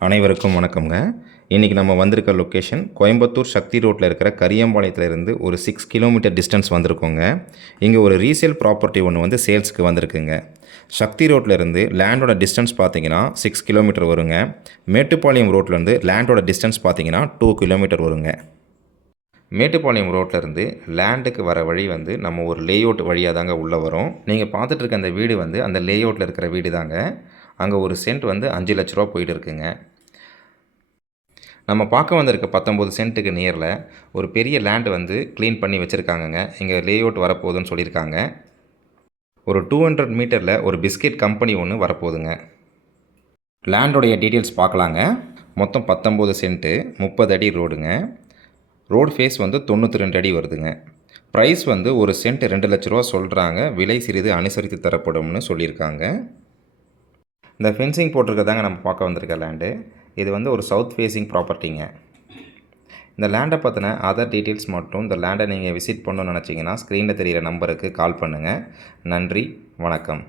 அனைவருக்கும் வணக்கம்ங்க. இன்றைக்கி நம்ம வந்திருக்க லொக்கேஷன் கோயம்புத்தூர் சக்தி ரோட்டில் இருக்கிற கரியம்பாளையத்துலேருந்து ஒரு 6 கிலோமீட்டர் டிஸ்டன்ஸ் வந்திருக்கோங்க. இங்கே ஒரு ரீசேல் ப்ராப்பர்ட்டி ஒன்று வந்து சேல்ஸுக்கு வந்திருக்குங்க. சக்தி ரோட்லேருந்து லேண்டோட டிஸ்டன்ஸ் பார்த்தீங்கன்னா 6 கிலோமீட்டர் வருங்க. மேட்டுப்பாளையம் ரோட்லேருந்து லேண்டோட டிஸ்டன்ஸ் பார்த்தீங்கன்னா 2 கிலோமீட்டர் வருங்க. மேட்டுப்பாளையம் ரோட்லேருந்து லேண்டுக்கு வர வழி வந்து நம்ம ஒரு லேஅவுட் வழியாக தாங்க உள்ளே வரும். நீங்கள் பார்த்துட்டு இருக்க அந்த வீடு வந்து அந்த லேஅவுட்டில் இருக்கிற வீடு தாங்க. அங்கே ஒரு சென்ட் வந்து 5 லட்ச ரூபா போயிட்டு இருக்குங்க. நம்ம பார்க்க வந்திருக்க 19 சென்ட்டுக்கு நியரில் ஒரு பெரிய லேண்ட் வந்து க்ளீன் பண்ணி வச்சுருக்காங்கங்க. இங்கே லேஅவுட் வரப்போகுதுன்னு சொல்லியிருக்காங்க. ஒரு 200 மீட்டரில் ஒரு பிஸ்கெட் கம்பெனி ஒன்று வரப்போகுதுங்க. லேண்டோடைய டீட்டெயில்ஸ் பார்க்கலாங்க. மொத்தம் 19 சென்ட்டு, 30 அடி ரோடுங்க. ரோடு ஃபேஸ் வந்து 92 அடி வருதுங்க. ப்ரைஸ் வந்து ஒரு சென்ட் 2 லட்ச ரூபா சொல்கிறாங்க. விலை சிறிது அனுசரித்து தரப்படும்னு சொல்லியிருக்காங்க. இந்த ஃபென்சிங் போட்டிருக்கதாங்க நம்ம பார்க்க வந்திருக்க லேண்டு. இது வந்து ஒரு சவுத் ஃபேஸிங் ப்ராப்பர்ட்டிங்க. இந்த லேண்டை பற்றின அதர் டீட்டெயில்ஸ் மற்றும் இந்த லேண்டை நீங்கள் விசிட் பண்ணணும்னு நினச்சிங்கன்னா ஸ்க்ரீனில் தெரிகிற நம்பருக்கு கால் பண்ணுங்கள். நன்றி, வணக்கம்.